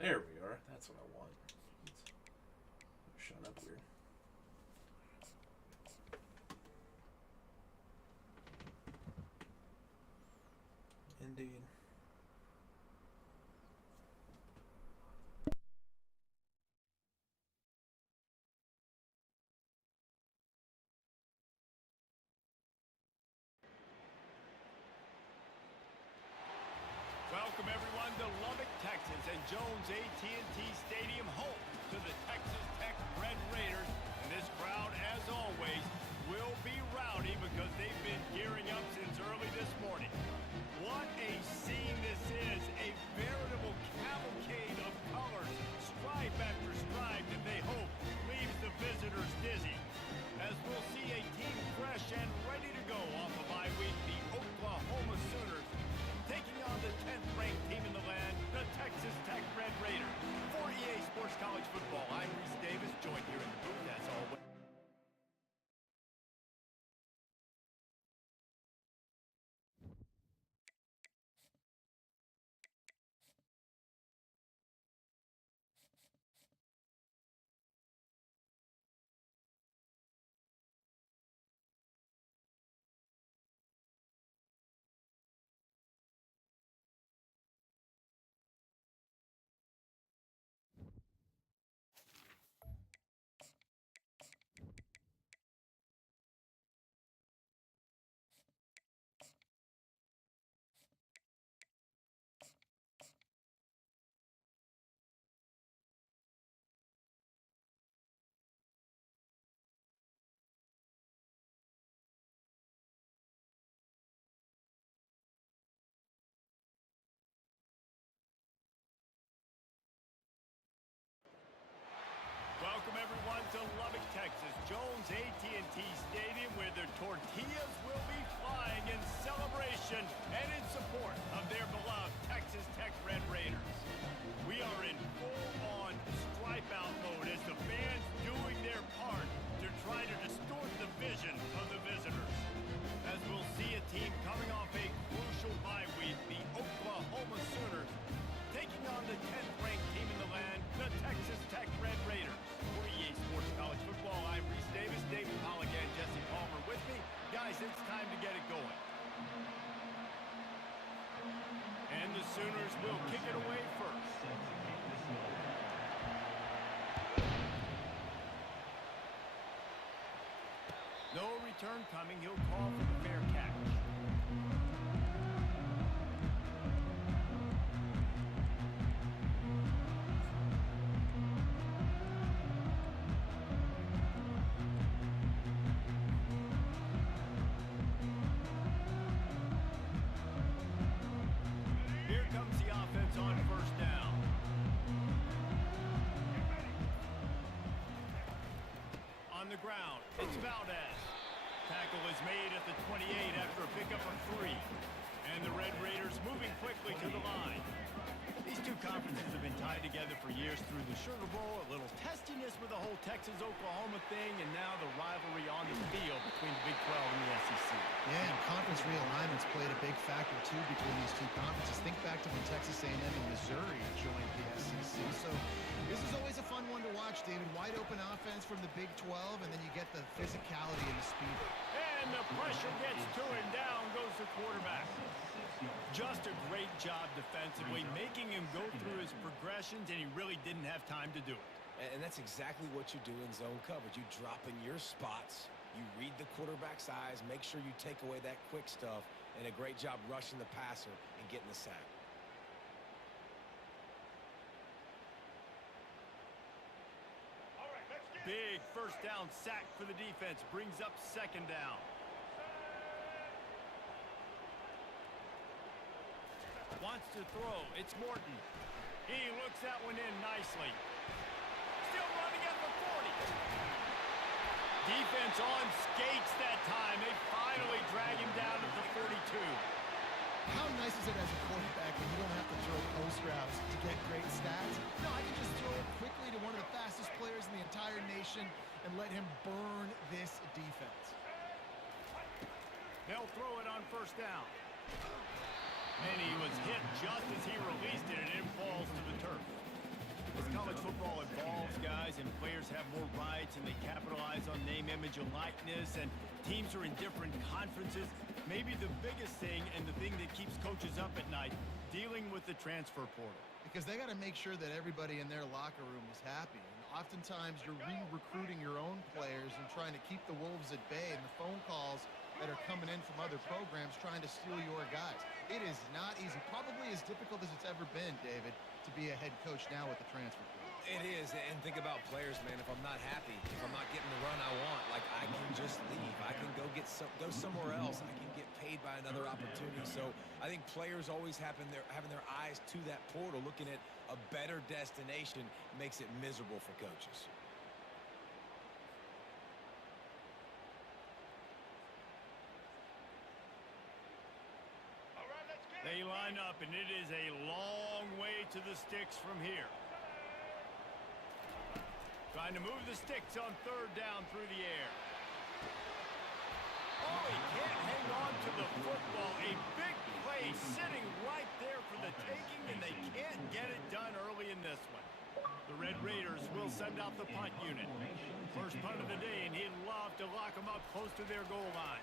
There we are. That's what I want. Shut up, weird. Indeed. Welcome everyone to Lubbock, Texas, and Jones AT&T Stadium, home to the Texas Tech Red Raiders. And this crowd, as always, will be rowdy because they've been gearing up since early this morning. What a scene this is, a veritable cavalcade of colors, stripe after stripe that they hope leaves the visitors dizzy. As we'll see a team fresh and ready to go off of bye week, the Oklahoma Sooners, taking on the 10th-ranked team in the land, the Texas Tech Red Raiders. For EA Sports College Football, I'm Reese Davis, joined here in the booth as always. Welcome everyone to Lubbock, Texas, Jones AT&T Stadium, where the tortillas will be flying in celebration and in support of their beloved Texas Tech Red Raiders. We are in full-on stripe-out mode as the fans doing their part to try to distort the vision of the visitors. As we'll see a team coming off a crucial bye week, the Oklahoma Sooners, taking on the 10th-ranked team in the land, the Texas Tech Red Raiders. For EA Sports College Football, I'm Reese Davis, David Pollock, and Jesse Palmer with me. Guys, it's time to get it going. And the Sooners will kick it away first. No return coming. He'll call for the fair catch. Here comes the offense on first down. On the ground, it's Valdez. Tackle is made at the 28 after a pickup of 3. And the Red Raiders moving quickly to the line. These two conferences have been tied together for years through the Sugar Bowl, a little testiness with the whole Texas-Oklahoma thing, and now the rivalry on the field between the Big 12 and the SEC. Yeah, and conference realignments played a big factor, too, between these two conferences. Think back to when Texas A&M and Missouri joined the SEC. So this is always a fun one to watch, David. Wide open offense from the Big 12, and then you get the physicality and the speed. And the pressure gets to him. Down goes the quarterback. Just a great job defensively, making him go through his progressions, and he really didn't have time to do it. And that's exactly what you do in zone coverage. You drop in your spots, you read the quarterback's eyes, make sure you take away that quick stuff, and a great job rushing the passer and getting the sack. Big first down sack for the defense, brings up second down. Wants to throw. It's Morton. He looks that one in nicely. Still running at the 40. Defense on skates that time. They finally drag him down to the 42. How nice is it as a quarterback when you don't have to throw post routes to get great stats? No, I can just throw it quickly to one of the fastest players in the entire nation and let him burn this defense. They'll throw it on first down. And he was hit just as he released it, and it falls to the turf. As college football evolves, guys, and players have more rights and they capitalize on name, image, and likeness, and teams are in different conferences, maybe the biggest thing and the thing that keeps coaches up at night, dealing with the transfer portal. Because they got to make sure that everybody in their locker room is happy. And oftentimes you're re-recruiting your own players and trying to keep the wolves at bay, and the phone calls that are coming in from other programs trying to steal your guys. It is not easy. Probably as difficult as it's ever been, David, to be a head coach now with the transfer portal. It is, and think about players, man. If I'm not happy, if I'm not getting the run I want, like, I can just leave. I can go somewhere else. I can get paid by another opportunity. So I think players always having their eyes to that portal, looking at a better destination, makes it miserable for coaches. They line up, and it is a long way to the sticks from here. Trying to move the sticks on third down through the air. Oh, he can't hang on to the football. A big play sitting right there for the taking, and they can't get it done early in this one. The Red Raiders will send out the punt unit. First punt of the day, and he'd love to lock them up close to their goal line.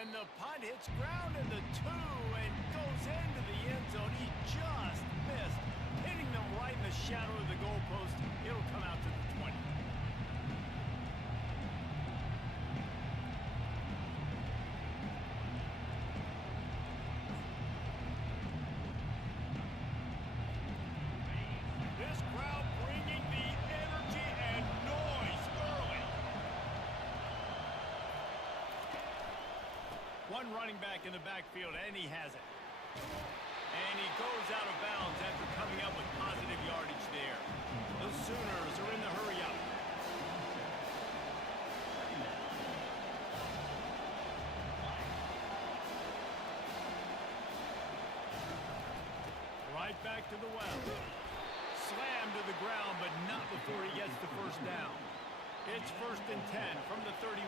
And the punt hits ground in the 2 and goes into the end zone. He just missed, hitting them right in the shadow of the goalpost. It'll come out to the 20. This crowd bringing the energy and noise early. One running back in the backfield, and he has it. And he goes out of bounds after coming up with positive yardage there. The Sooners are in the hurry-up. Right back to the well. Slammed to the ground, but not before he gets the first down. It's 1st and 10 from the 31.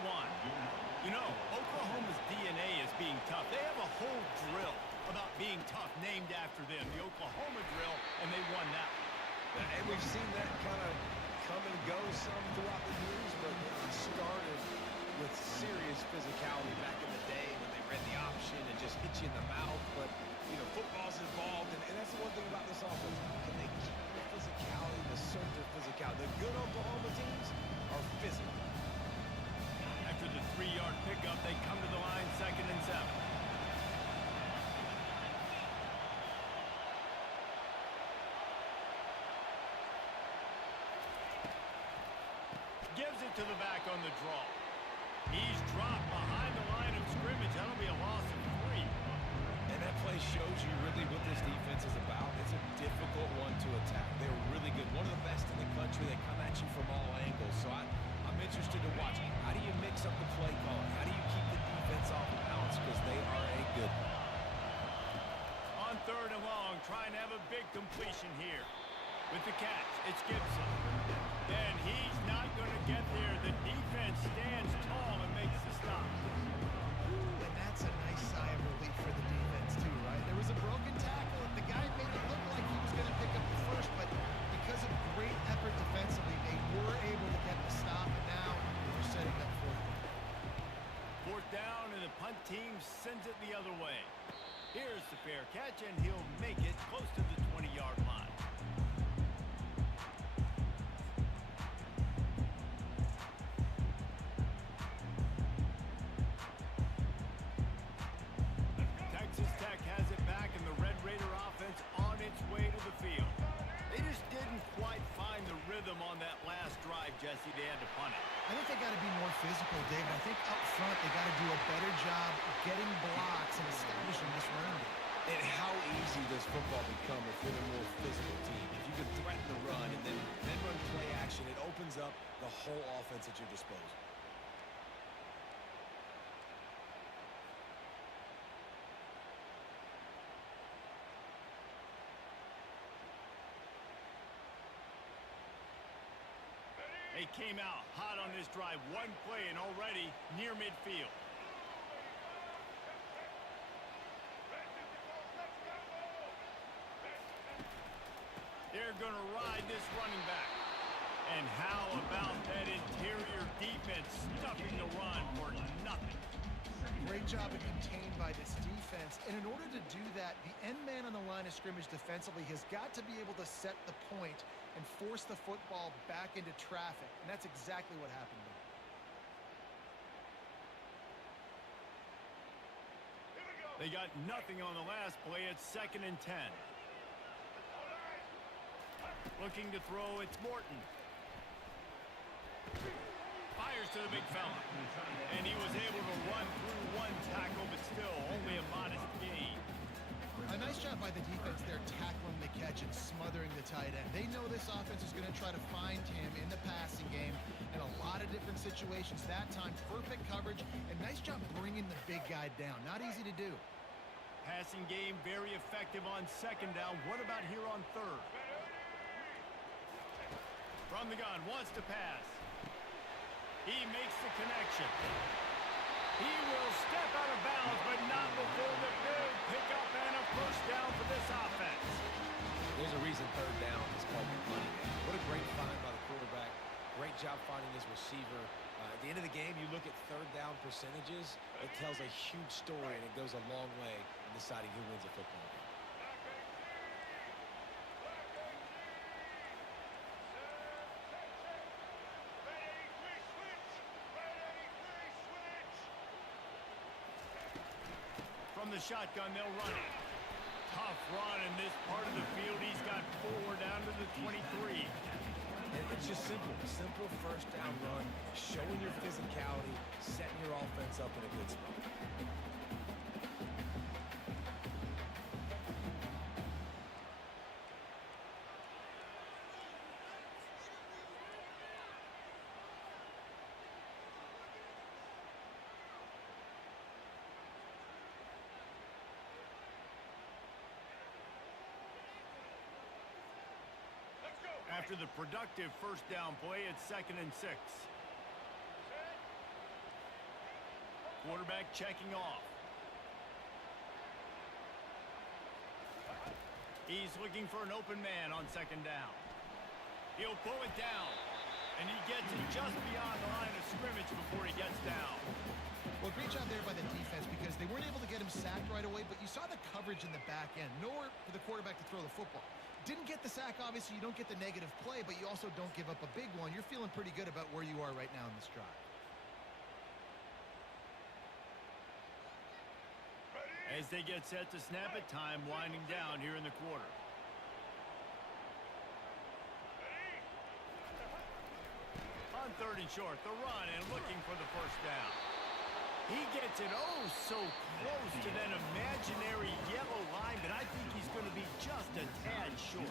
You know, Oklahoma's DNA is being tough. They have a whole drill about being tough named after them, the Oklahoma drill, and they won that one. And we've seen that kind of come and go some throughout the years, but it started with serious physicality back in the day when they read the option and just hit you in the mouth. But, you know, football's involved, and that's the one thing about this offense. Can they keep the physicality, the surge of physicality? The good Oklahoma teams are physical. After the 3-yard pickup, they come to the line 2nd and 7. Gives it to the back on the draw. He's dropped behind the line of scrimmage. That'll be a loss of 3. And that play shows you really what this defense is about. It's a difficult one to attack. They're really good. One of the best in the country. They come at you from all angles. So I'm interested to watch. How do you mix up the play calling? How do you keep the defense off balance? Because they are a good one. On 3rd and long, trying to have a big completion here. With the catch, it's Gibson. And he's not going to get there. The defense stands tall and makes the stop. And that's a nice sigh of relief for the defense too, right? There was a broken tackle, and the guy made it look like he was going to pick up the first, but because of great effort defensively, they were able to get the stop, and now they're setting up 4th down, and the punt team sends it the other way. Here's the fair catch, and he'll make it close to the 20-yard line. Texas Tech has it back, and the Red Raider offense on its way to the field. They just didn't quite find the rhythm on that last drive, Jesse. They had to punt it. I think they got to be more physical, David. I think up front they got to do a better job getting blocks and establishing this run. And how easy does football become if you're the more physical team? If you can threaten the run and then run play action, it opens up the whole offense at your disposal. They came out hot on this drive. One play and already near midfield. They're going to ride this running back. And how about that interior defense stuffing the run for nothing? Great job of contained by this defense. And in order to do that, the end man on the line of scrimmage defensively has got to be able to set the point and force the football back into traffic. And that's exactly what happened there. They got nothing on the last play. It's 2nd and 10. Looking to throw, it's Morton. Fires to the big fella. And he was able to run through one tackle, but still only a modest gain. A nice job by the defense there tackling the catch and smothering the tight end. They know this offense is going to try to find him in the passing game in a lot of different situations. That time, perfect coverage, and nice job bringing the big guy down. Not easy to do. Passing game very effective on 2nd down. What about here on 3rd? From the gun, wants to pass. He makes the connection. He will step out of bounds, but not before the big pickup and a first down for this offense. There's a reason 3rd down is called the money game. What a great find by the quarterback. Great job finding his receiver. At the end of the game, you look at 3rd down percentages. It tells a huge story, and it goes a long way in deciding who wins a football game. From the shotgun, they'll run it. Tough run in this part of the field. He's got 4 down to the 23. And it's just simple. Simple first down run, showing your physicality, setting your offense up in a good spot. After the productive first down play, it's 2nd and 6. Quarterback checking off. He's looking for an open man on 2nd down. He'll pull it down, and he gets it just beyond the line of scrimmage before he gets down. Well, great job there by the defense because they weren't able to get him sacked right away, but you saw the coverage in the back end. Nowhere for the quarterback to throw the football. Didn't get the sack, obviously. You don't get the negative play, but you also don't give up a big one. You're feeling pretty good about where you are right now in this drive. As they get set to snap it, time winding down here in the quarter. On 3rd and short, the run and looking for the first down. He gets it oh so close to that imaginary yellow line, but I think he's going to be just a tad short.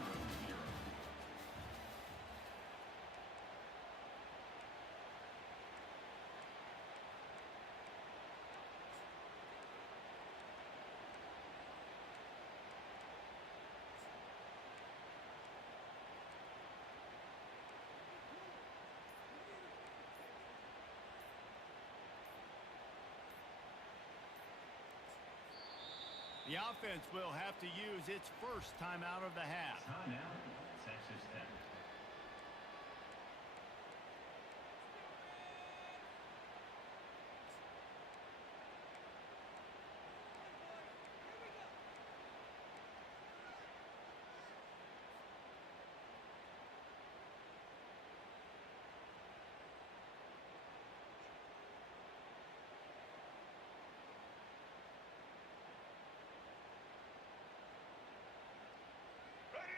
The offense will have to use its first timeout of the half. Timeout, Texas Tech.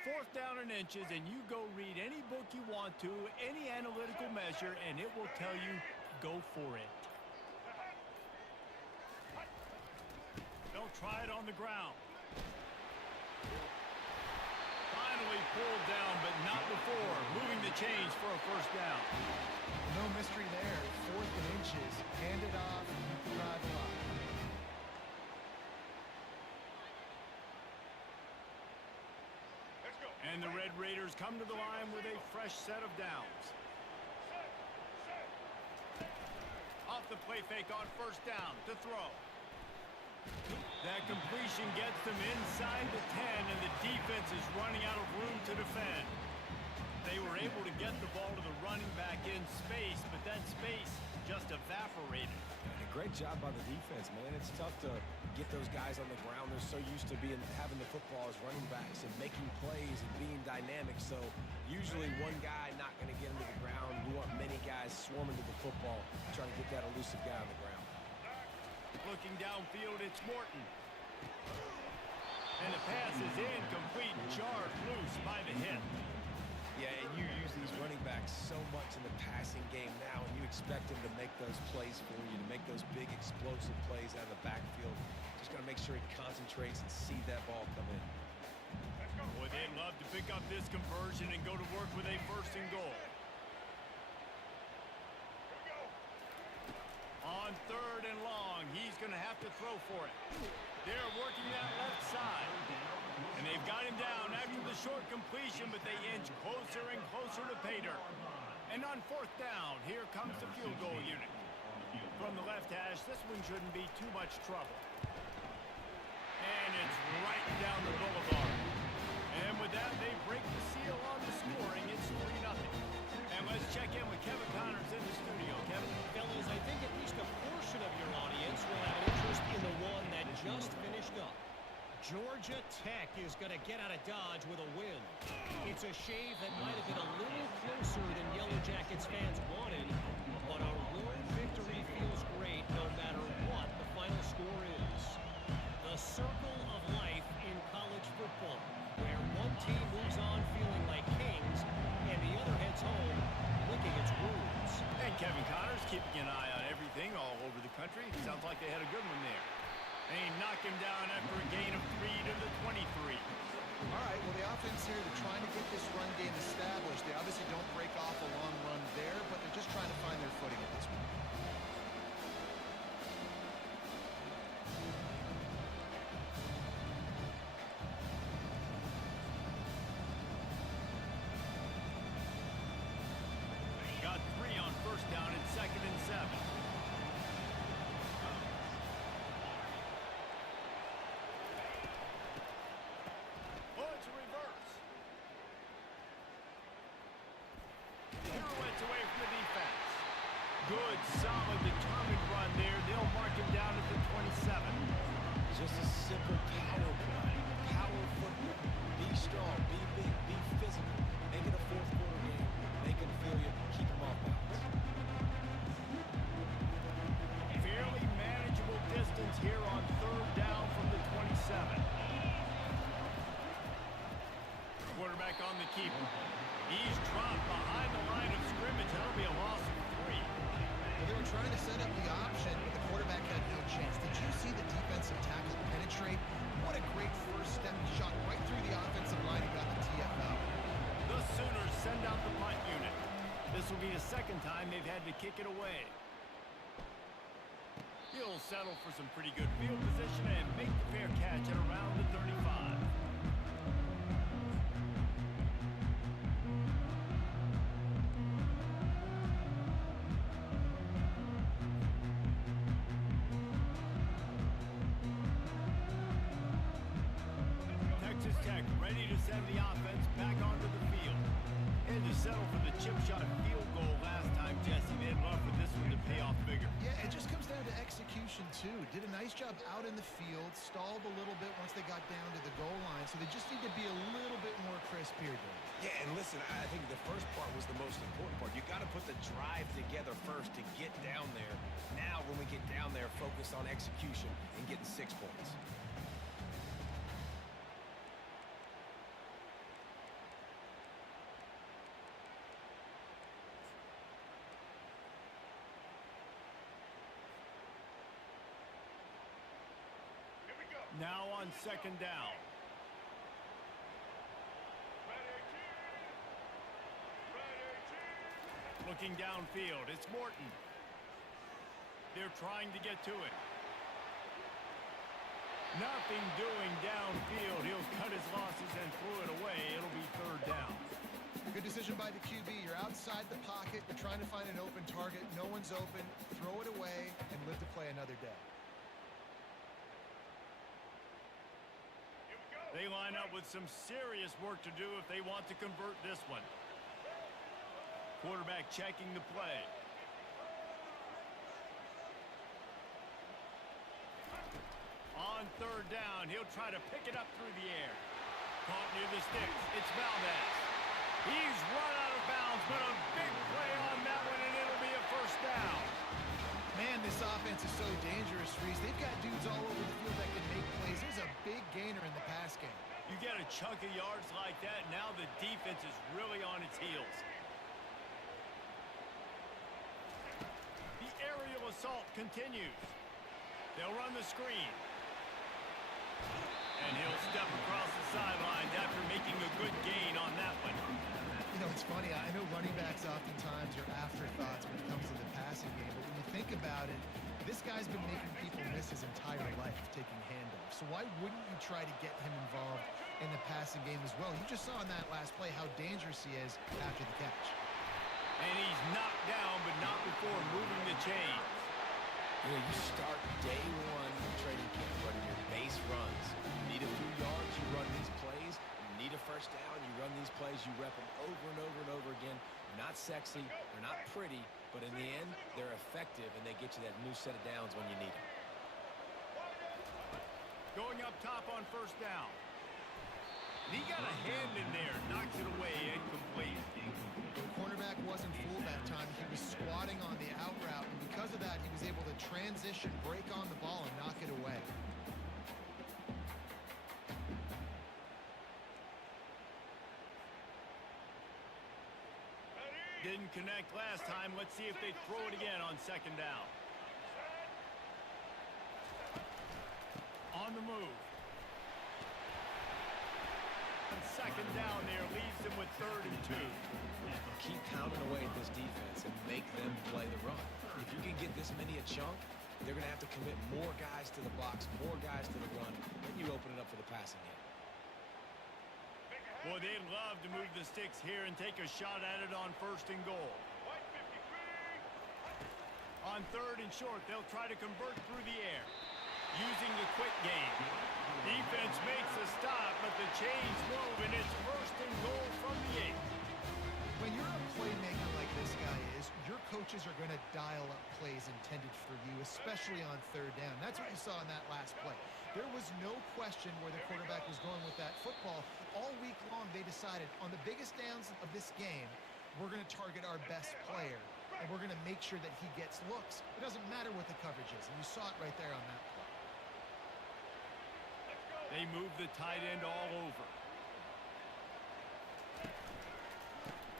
Fourth down and inches, and you go read any book you want to, any analytical measure, and it will tell you, go for it. They'll try it on the ground. Finally pulled down, but not before. Moving the chains for a first down. No mystery there. 4th and inches. Hand it off. Drive a lot. And the Red Raiders come to the line with a fresh set of downs. Off the play fake on first down to throw. That completion gets them inside the 10, and the defense is running out of room to to defend. They were able to get the ball to the running back in space, but that space just evaporated. And a great job by the defense, man. It's tough to get those guys on the ground. They're so used to having the football as running backs and making plays and being dynamic. So usually one guy not going to get into the ground. You want many guys swarming to the football, trying to get that elusive guy on the ground. Looking downfield, it's Morton. And the pass is incomplete, jarred loose by the hit. Yeah, and you use these running backs so much in the passing game now, and you expect them to make those plays for you, to make those big explosive plays out of the backfield. Just got to make sure he concentrates and see that ball come in. Boy, they'd love to pick up this conversion and go to work with a first and goal. On third and long, he's going to have to throw for it. They're working that left side. And they've got him down after the short completion, but they inch closer and closer to pay dirt. And on fourth down, here comes the field goal unit. From the left hash, this one shouldn't be too much trouble. And it's right down the boulevard. And with that, they break the seal on the scoring. It's 3-0. And let's check in with Kevin Connors in the studio. Kevin? Fellas, I think at least a portion of your audience will have an interest in the one that just finished up. Georgia Tech is going to get out of Dodge with a win. It's a shave that might have been a little closer than Yellow Jackets fans wanted, but a road victory feels great no matter what the final score is. The circle of life in college football, where one team moves on feeling like kings and the other heads home licking its wounds. And Kevin Connors keeping an eye on everything all over the country. Sounds like they had a good one there. And he knocked him down after a gain of 3 to the 23. All right, well, the offense here, they're trying to get this run game established. They obviously don't break off a long run there, but they're just trying to find their footing at this point. Got 3 on first down and 2nd and 7. Good, solid, determined run there. They'll mark him down at the 27. Just a simple power play. Power football. Be strong, be big, be physical. Make it a fourth quarter game. Make them feel you. Keep them off balance. Fairly manageable distance here on third down from the 27. Quarterback on the keeper. He's dropped behind the line of scrimmage. That'll be a loss of 3. Well, they were trying to set up the option, but the quarterback had no chance. Did you see the defensive tackle penetrate? What a great first step. He shot right through the offensive line and got the TFL. The Sooners send out the punt unit. This will be the second time they've had to kick it away. He'll settle for some pretty good field position and make the fair catch at around the 35. Texas Tech ready to send the offense back onto the field. And to settle for the chip shot field goal last time, Jesse. They'd love for this one to pay off bigger. Yeah, it just comes down to execution, too. Did a nice job out in the field, stalled a little bit once they got down to the goal line, so they just need to be a little bit more crisp here, Dave. Yeah, and listen, I think the first part was the most important part. You got to put the drive together first to get down there. Now, when we get down there, focus on execution and getting 6 points. Now on second down. Looking downfield, it's Morton. They're trying to get to it. Nothing doing downfield. He'll cut his losses and throw it away. It'll be third down. Good decision by the QB. You're outside the pocket. You're trying to find an open target. No one's open. Throw it away and live to play another day. Here we go. They line up with some serious work to do if they want to convert this one. Quarterback checking the play. On third down, he'll try to pick it up through the air. Caught near the sticks. It's Valdez. He's run out of bounds, but a big play on that one, and it'll be a first down. Man, this offense is so dangerous, Reese. They've got dudes all over the field that can make plays. There's a big gainer in the pass game. You get a chunk of yards like that, now the defense is really on its heels. The aerial assault continues. They'll run the screen. And he'll step across the sidelines after making a good gain on that one. You know, it's funny. I know running backs oftentimes are afterthoughts when it comes to the passing game, but when you think about it, this guy's been making people miss his entire life taking handoffs. So why wouldn't you try to get him involved in the passing game as well? You just saw in that last play how dangerous he is after the catch. And he's knocked down, but not before moving the chains. You know, you start day one of training camp running your base runs. You need a few yards, you run these plays. You need a first down, you run these plays. You rep them over and over and over again. They're not sexy, they're not pretty, but in the end, they're effective, and they get you that new set of downs when you need them. Going up top on first down. He got a hand in there, knocks it away, incomplete. The cornerback wasn't fooled that time. He was squatting on the out route, and because of that, he was able to transition, break on the ball, and knock it away. Didn't connect last time. Let's see if they throw it again on second down. On the move. And second down there leaves them with 3rd and 2. Keep pounding away at this defense and make them play the run. If you can get this many a chunk, they're going to have to commit more guys to the box, more guys to the run, then you open it up for the passing game. Boy, they'd love to move the sticks here and take a shot at it on 1st and goal. On 3rd and short, they'll try to convert through the air. Using the quick game. Defense makes a stop, but the chains move, and it's 1st and goal from the 8. When you're a playmaker like this guy is, your coaches are going to dial up plays intended for you, especially on 3rd down. That's what you saw in that last play. There was no question where the quarterback was going with that football. All week long, they decided on the biggest downs of this game, we're going to target our best player, and we're going to make sure that he gets looks. It doesn't matter what the coverage is, and you saw it right there on that play. They move the tight end all over.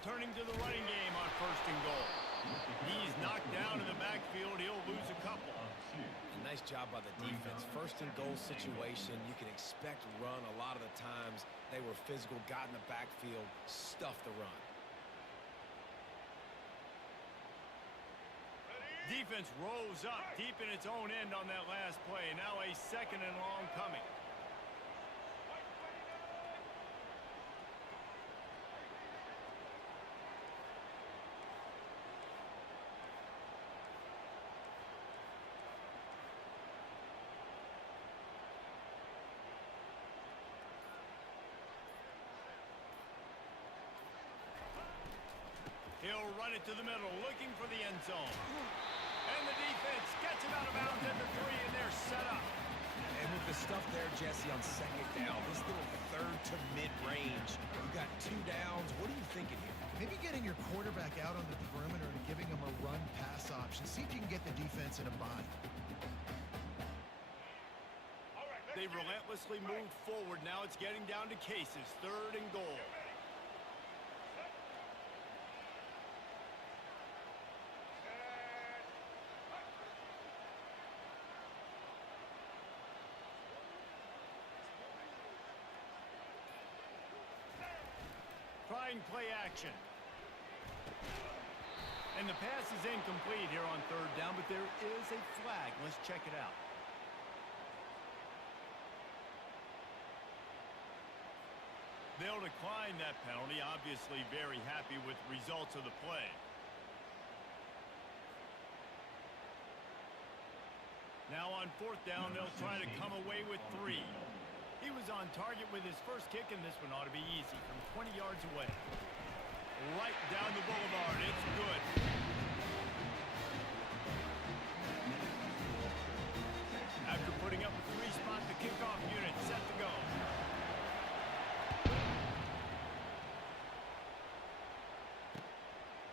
Turning to the running game on 1st and goal. He's knocked down in the backfield. He'll lose a couple. Nice job by the defense. 1st and goal situation, you can expect run a lot of the times. They were physical, got in the backfield, stuffed the run. Defense rose up deep in its own end on that last play. Now a 2nd and long coming. He'll run it to the middle, looking for the end zone. And the defense gets him out of bounds at the 3, and they're set up. And with the stuff there, Jesse, on 2nd down, this little 3rd to mid-range, you've got 2 downs. What are you thinking here? Maybe getting your quarterback out on the perimeter and giving him a run-pass option. See if you can get the defense in a bind. They relentlessly moved forward. Now it's getting down to cases. 3rd and goal. Trying play action. And the pass is incomplete here on 3rd down, but there is a flag. Let's check it out. They'll decline that penalty, obviously very happy with results of the play. Now on 4th down, they'll try to come away with 3. He was on target with his first kick, and this one ought to be easy from 20 yards away. Right down the boulevard. It's good. After putting up a 3-spot, the kickoff unit set to go.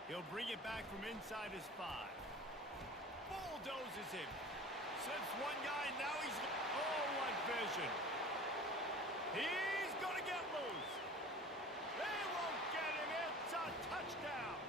He'll bring it back from inside his 5. Bulldozes him. Slips one guy, now he's... Oh, what vision. He's going to get loose. They won't get him. It's a touchdown.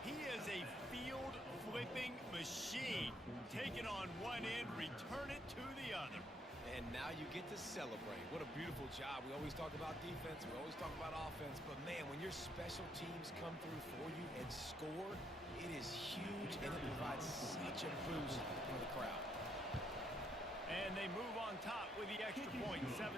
He is a field-flipping machine. Take it on one end, return it to the other. And now you get to celebrate. What a beautiful job. We always talk about defense. We always talk about offense. But, man, when your special teams come through for you and score, it is huge, and it provides such a boost for the crowd. And they move on top with the extra point, 7-6.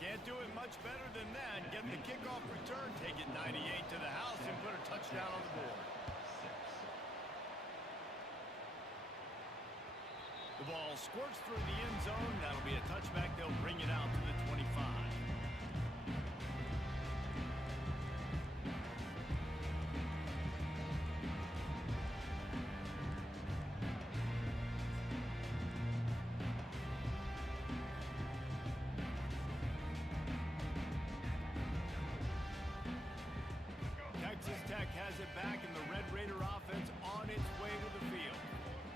Can't do it much better than that. Get the kickoff return, take it 98 to the house, and put a touchdown on the board. The ball squirts through the end zone. That'll be a touchback. They'll bring it out to the 25. Texas Tech has it back, and the Red Raider offense on its way to the field.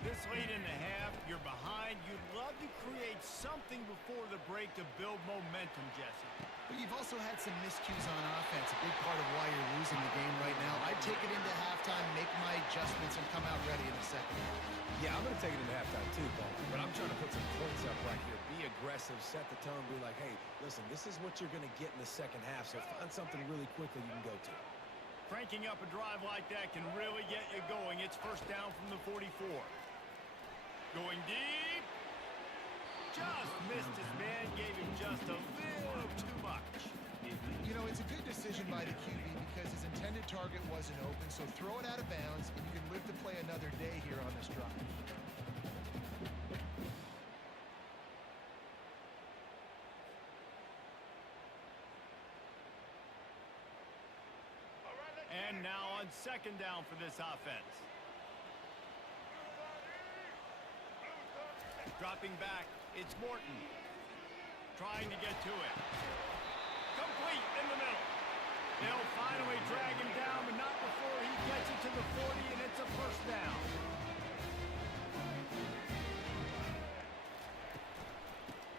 This late in the half, you're behind. You'd love to create something before the break to build momentum, Jesse. But you've also had some miscues on offense, a big part of why you're losing the game right now. I'd take it into halftime, make my adjustments, and come out ready in the second half. Yeah, I'm going to take it into halftime too, Paul. But I'm trying to put some points up right here. Be aggressive, set the tone, be like, hey, listen, this is what you're going to get in the second half, so find something really quickly you can go to. Cranking up a drive like that can really get you going. It's first down from the 44. Going deep. Just missed his man. Gave him just a little too much. You know, it's a good decision by the QB because his intended target wasn't open, so throw it out of bounds, and you can live to play another day here on this drive. And now on second down for this offense. Dropping back, it's Morton. Trying to get to it. Complete in the middle. They'll finally drag him down, but not before he gets it to the 40, and it's a first down.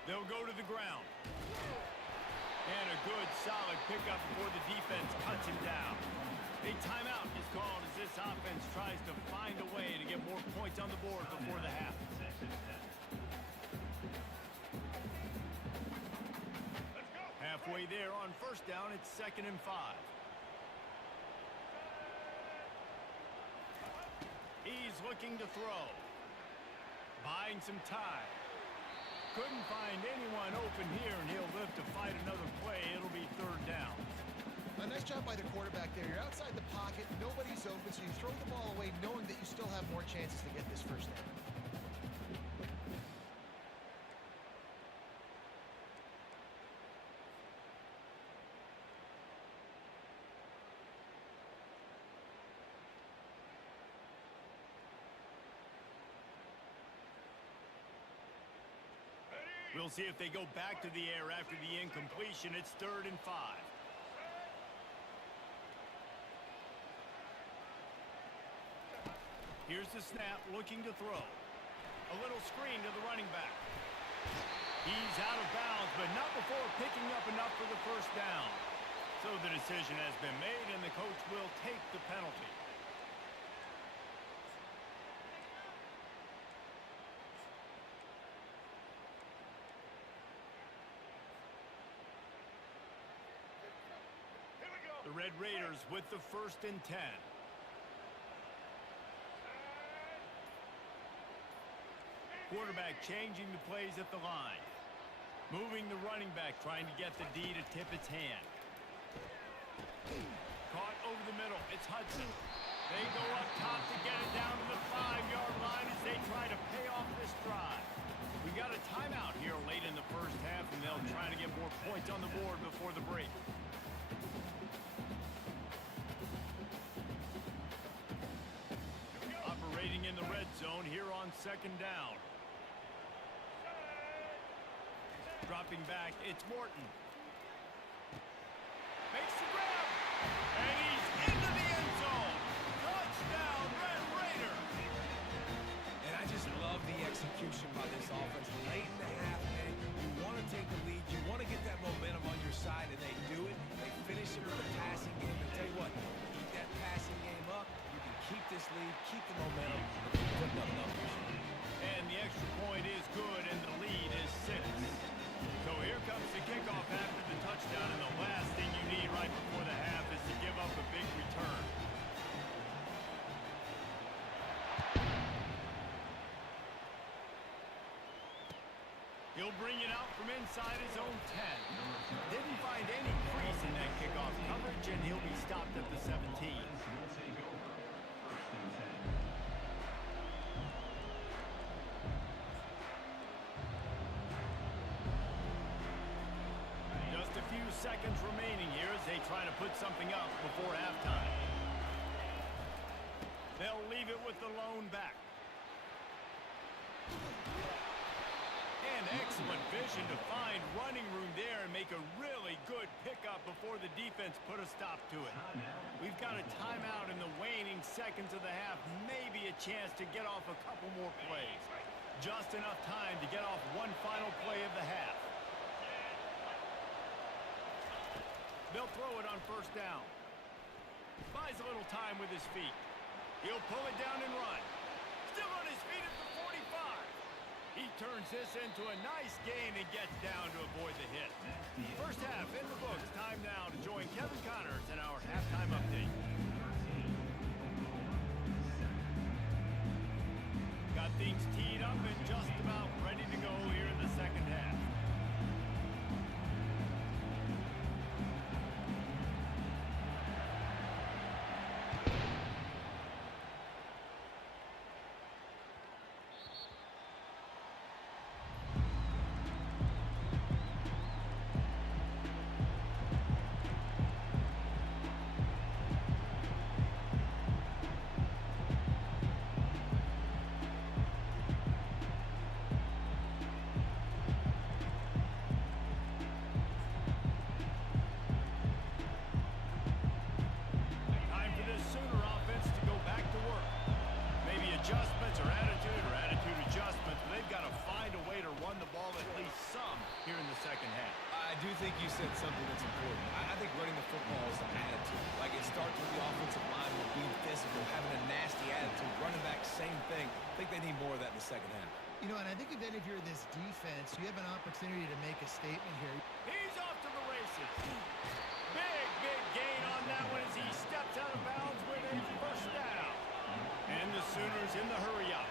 They'll go to the ground. And a good, solid pickup before the defense cuts him down. A timeout is called as this offense tries to find a way to get more points on the board before the half. Halfway there on first down, it's 2nd and 5. He's looking to throw. Buying some time. Couldn't find anyone open here, and he'll live to fight another play. It'll be 3rd down. A nice job by the quarterback there. You're outside the pocket, nobody's open, so you throw the ball away knowing that you still have more chances to get this first down. We'll see if they go back to the air after the incompletion. It's 3rd and 5. Here's the snap, looking to throw. A little screen to the running back. He's out of bounds, but not before picking up enough for the first down. So the decision has been made, and the coach will take the penalty. The Red Raiders with the 1st and 10. Quarterback changing the plays at the line. Moving the running back, trying to get the D to tip its hand. Caught over the middle. It's Hudson. They go up top to get it down to the 5-yard line as they try to pay off this drive. We got a timeout here late in the first half, and they'll try to get more points on the board before the break. Operating in the red zone here on second down. Dropping back, it's Morton. Makes the grab, and he's into the end zone. Touchdown, Red Raider. And I just love the execution by this offense. Late in the half, man, you want to take the lead. You want to get that momentum on your side, and they do it. They finish it with a passing game. And tell you what, keep that passing game up. You can keep this lead, keep the momentum, and keep putting up numbers. And the extra point is good, and the lead is 6. So here comes the kickoff after the touchdown, and the last thing you need right before the half is to give up a big return. He'll bring it out from inside his own 10. Didn't find any crease in that kickoff coverage, and he'll be stopped at the 17. Just a few seconds remaining here as they try to put something up before halftime. They'll leave it with the lone back. And excellent vision to find running room there and make a really good pickup before the defense put a stop to it. We've got a timeout in the waning seconds of the half, maybe a chance to get off a couple more plays. Just enough time to get off one final play of the half. They'll throw it on first down. Buys a little time with his feet. He'll pull it down and run. Still on his feet at the 45. He turns this into a nice gain and gets down to avoid the hit. First half in the books. Time now to join Kevin Connors in our halftime update. Got things teed up and just about ready to go here in the second half. Something that's important. I think running the football is an attitude. Like, it starts with the offensive line with being physical, having a nasty attitude. Running back, same thing. I think they need more of that in the second half. You know, and I think then if you're this defense, you have an opportunity to make a statement here. He's off to the races. Big gain on that one as he steps out of bounds with a first down. And the Sooners in the hurry up.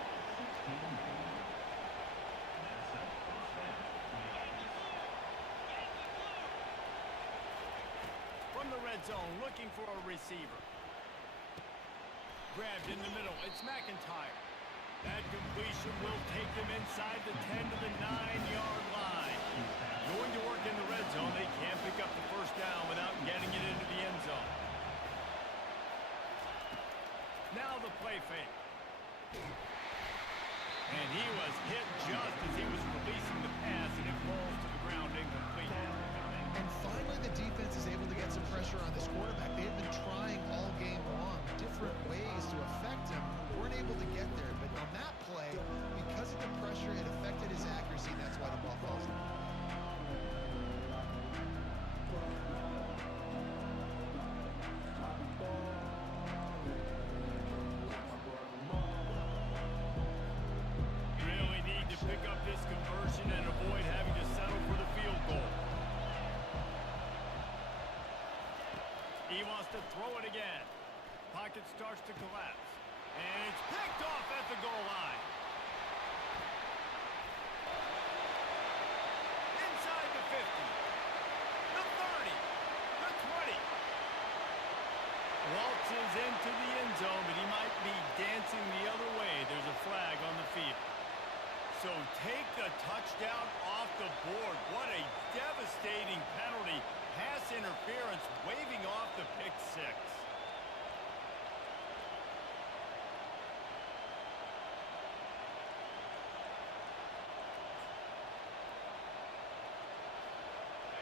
From the red zone, looking for a receiver. Grabbed in the middle, it's McIntyre. That completion will take them inside the 10 to the 9-yard line. Going to work in the red zone, they can't pick up the first down without getting it into the end zone. Now the play fake. And he was hit just as he was releasing the pass, and it falls to the ground incomplete. And finally, the defense is able to get some pressure on this quarterback. They've been trying all game long, different ways to affect him. Weren't able to get there, but on that play, because of the pressure, it affected his accuracy. That's why the ball falls. Really need to pick up this conversion and avoid having to settle for the field goal. He wants to throw it again. Pocket starts to collapse. And it's picked off at the goal line. Inside the 50. The 30. The 20. Waltzes into the end zone, but he might be dancing the other way. There's a flag on the field. So take the touchdown off the board. What a devastating penalty. Pass interference, waving off the pick six.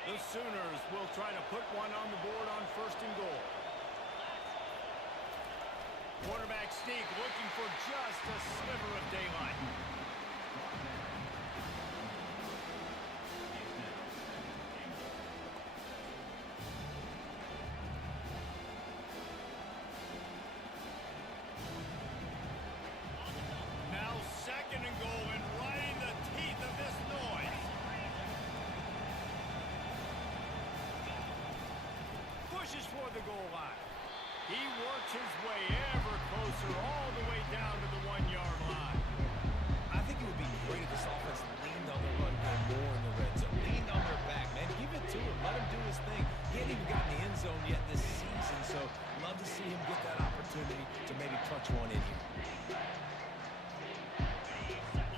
The Sooners will try to put one on the board on 1st and goal. Quarterback sneak looking for just a sliver of daylight. Now 2nd and goal and right in the teeth of this noise. Pushes for the goal line. He works his way ever closer all the way down to the 1-yard line. I think it would be great if this offense leaned on the run game more in the red zone. Leaned on their back, man. Give it to him. Let him do his thing. He ain't even gotten the end zone yet this season, so love to see him get that opportunity to maybe touch one in here.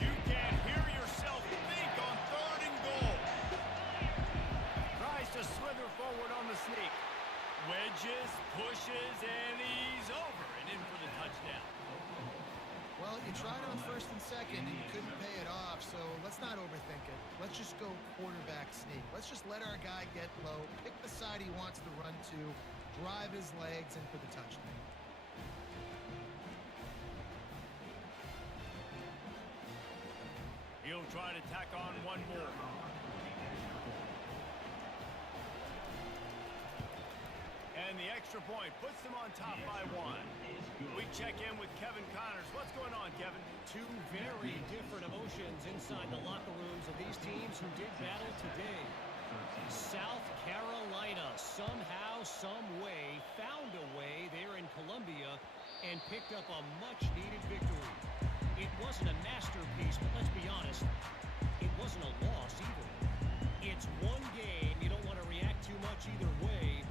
You can hear yourself think on 3rd and goal. Tries to slither forward on the sneak. Wedges, pushes, and he's over and in for the touchdown. Well, you tried on 1st and 2nd, and you couldn't pay it off, so let's not overthink it. Let's just go quarterback sneak. Let's just let our guy get low, pick the side he wants to run to, drive his legs in for the touchdown. He'll try to tack on one more. And the extra point puts them on top by 1. We check in with Kevin Connors. What's going on, Kevin? Two very different emotions inside the locker rooms of these teams who did battle today. South Carolina somehow, some way, found a way there in Columbia and picked up a much-needed victory. It wasn't a masterpiece, but let's be honest, it wasn't a loss either. It's one game. You don't want to react too much either way.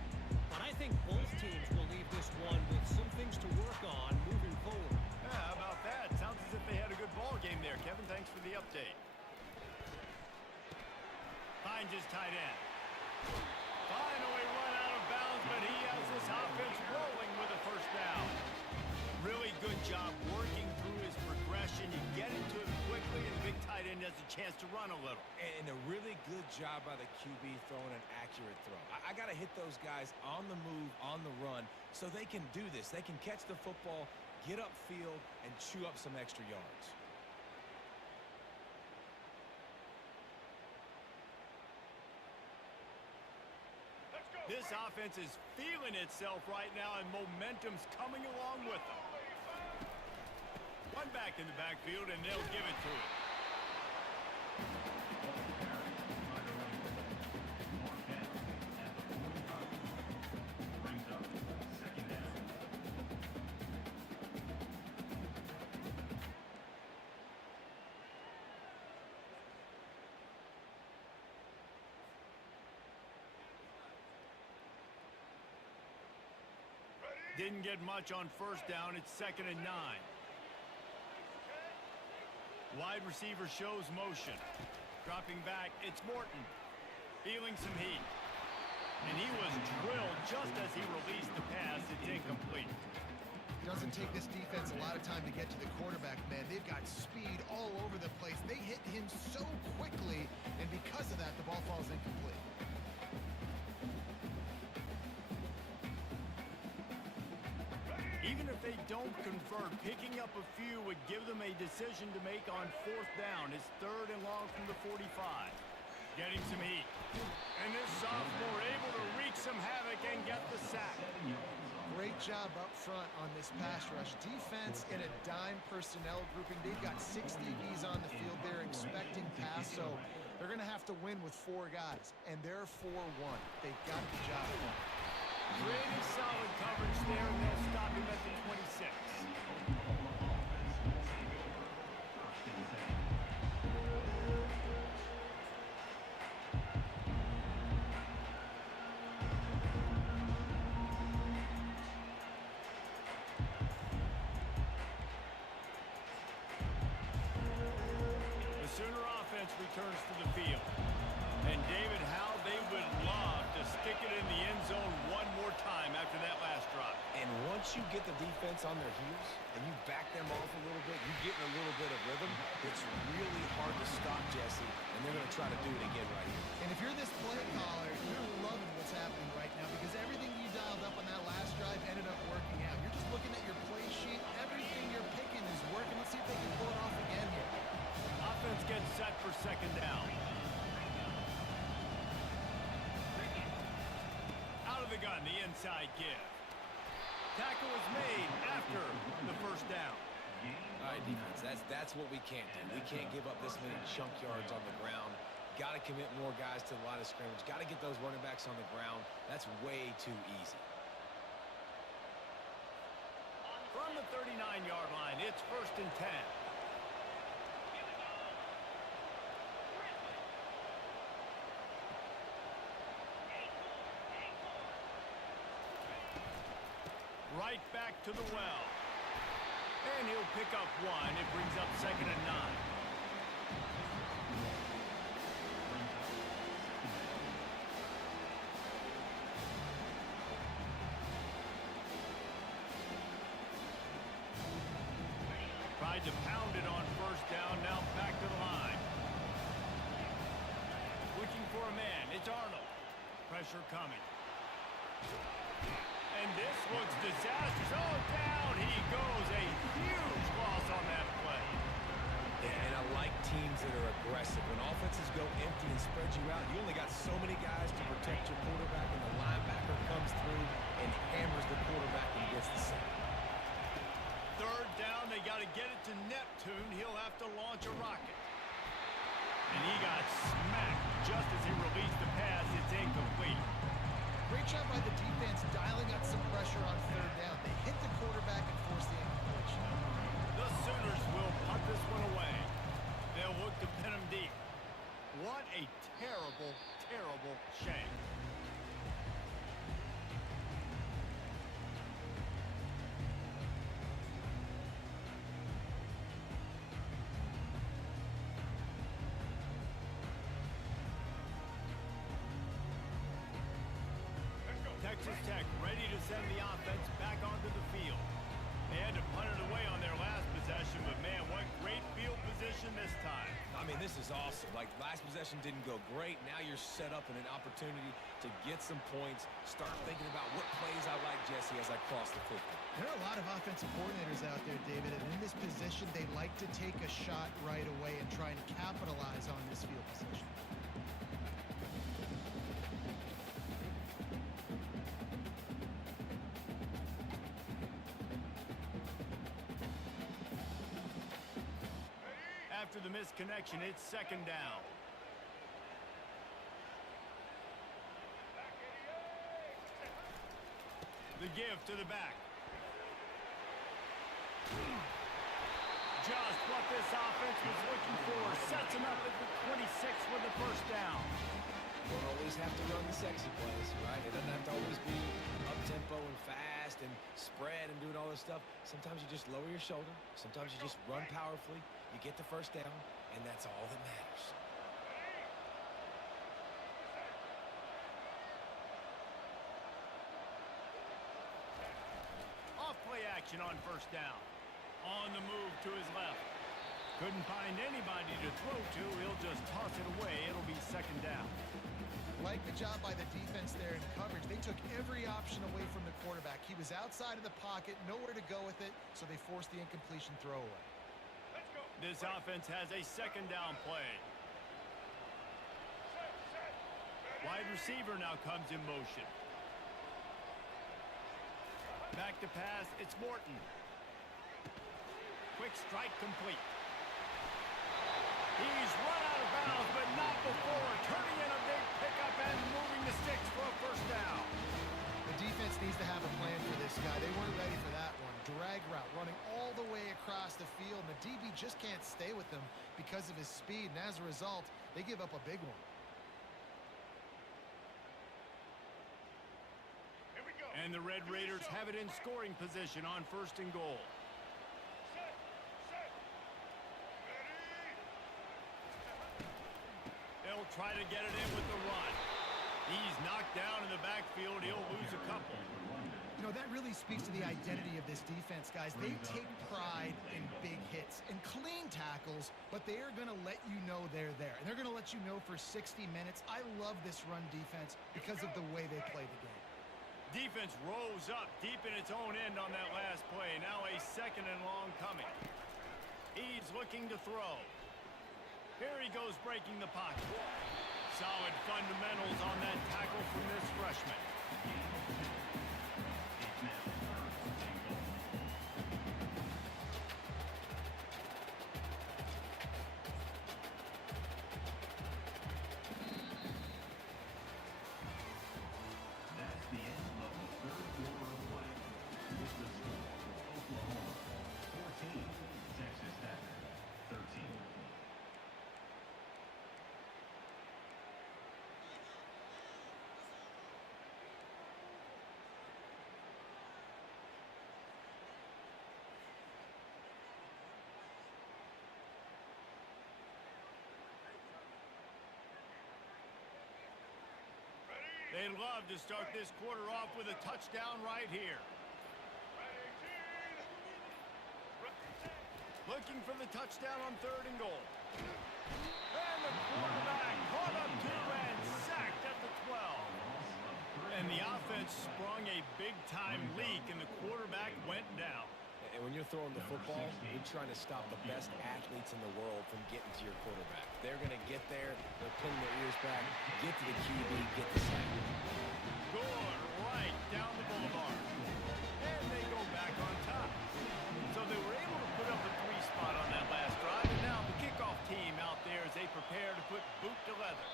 But I think both teams will leave this one with some things to work on moving forward. Yeah, how about that? Sounds as if they had a good ball game there. Kevin, thanks for the update. Finds his tight end. Finally run out of bounds, but he has this offense rolling with a 1st down. Really good job working through his progression. You get into it quickly, and the big tight end has a chance to run a little. And a really good job by the QB throwing an accurate throw. I got to hit those guys on the move, on the run, so they can do this. They can catch the football, get upfield, and chew up some extra yards. This offense is feeling itself right now, and momentum's coming along with them. One back in the backfield, and they'll give it to him. Brings up 2nd down. Didn't get much on 1st down. It's 2nd and 9. Wide receiver shows motion. Dropping back, it's Morton. Feeling some heat. And he was drilled just as he released the pass. It's incomplete. It doesn't take this defense a lot of time to get to the quarterback, man. They've got speed all over the place. They hit him so quickly, and because of that, the ball falls incomplete. Even if they don't convert, picking up a few would give them a decision to make on 4th down. It's 3rd and long from the 45. Getting some heat. And this sophomore able to wreak some havoc and get the sack. Great job up front on this pass rush. Defense in a dime personnel grouping. They've got 6 DBs on the field. They're expecting pass, so they're going to have to win with 4 guys. And they're 4-1. They got the job done. Pretty solid coverage there, and they'll stop him at the 26. The returns to the field. And David, how they would love to stick it in the end zone one more time after that last drop. And once you get the defense on their heels and you back them off a little bit, you get in a little bit of rhythm, it's really hard to stop, Jesse, and they're going to try to do it again right here. And if you're this play caller, you're loving what's happening right now because everything you dialed up on that last drive ended up working out. You're just looking at your play sheet. Everything you're picking is working. Let's see if they can pull it off again here. Offense gets set for second down. Out of the gun, the inside give. Tackle is made after the first down. All right, defense, that's what we can't do. We can't give up this many chunk yards on the ground. Got to commit more guys to the line of scrimmage. Got to get those running backs on the ground. That's way too easy. From the 39-yard line, it's 1st and 10. Right back to the well. And he'll pick up one. It brings up 2nd and 9. Tried to pound it on 1st down. Now back to the line. Looking for a man. It's Arnold. Pressure coming. And this looks disastrous. Oh, down he goes. A huge loss on that play. Yeah, and I like teams that are aggressive. When offenses go empty and spread you out, you only got so many guys to protect your quarterback, and the linebacker comes through and hammers the quarterback and gets the sack. 3rd down, they got to get it to Neptune. He'll have to launch a rocket. And he got smacked just as he released the pass. It's incomplete. Great job by the defense dialing up some pressure on 3rd down. They hit the quarterback and force the incompletion. The Sooners will punt this one away. They'll look to pin him deep. What a terrible, terrible shame. Texas Tech ready to send the offense back onto the field. They had to punt it away on their last possession, but man, what great field position this time. I mean, this is awesome. Like, last possession didn't go great. Now you're set up in an opportunity to get some points. Start thinking about what plays I like, Jesse, as I cross the 50. There are a lot of offensive coordinators out there, David, and in this position, they like to take a shot right away and try and capitalize on this field position. After the missed connection, it's 2nd down. The give to the back. Just what this offense was looking for. Sets him up at the 26 with the 1st down. You don't always have to run the sexy plays, right? It doesn't have to always be up-tempo and fast and spread and doing all this stuff. Sometimes you just lower your shoulder. Sometimes you just run powerfully. You get the 1st down, and that's all that matters. Off play action on 1st down. On the move to his left. Couldn't find anybody to throw to. He'll just toss it away. It'll be 2nd down. Like the job by the defense there in coverage. They took every option away from the quarterback. He was outside of the pocket, nowhere to go with it, so they forced the incompletion throwaway. This offense has a 2nd down play. Wide receiver now comes in motion. Back to pass, it's Morton. Quick strike complete. He's run out of bounds, but not before turning in a big pickup and moving the sticks for a 1st down. The defense needs to have a plan for this guy. They weren't ready for that one. Drag route running all the way across the field, and the DB just can't stay with them because of his speed, and as a result, they give up a big one. And the Red Raiders have it in scoring position on 1st and goal. try to get it in with the run. He's knocked down in the backfield. He'll lose a couple. You know, that really speaks to the identity of this defense, guys. They take pride in big hits and clean tackles, but they are going to let you know they're there. And they're going to let you know for 60 minutes. I love this run defense because of the way they play the game. Defense rose up deep in its own end on that last play. Now a 2nd and long coming. He's looking to throw. Here he goes breaking the pocket. Solid fundamentals on that tackle from this freshman. That's the end of the third quarter of play. With the score, Oklahoma 14, Texas Tech 13. They'd love to start this quarter off with a touchdown right here. Looking for the touchdown on 3rd and goal. And the quarterback caught up to and sacked at the 12. And the offense sprung a big-time leak, and the quarterback went down. And when you're throwing the football, you're trying to stop the best athletes in the world from getting to your quarterback. They're going to get there, they're pulling their ears back, get to the QB, get the sack. Good right down the boulevard. And they go back on top. So they were able to put up a 3 spot on that last drive, and now the kickoff team out there as they prepare to put boot to leather.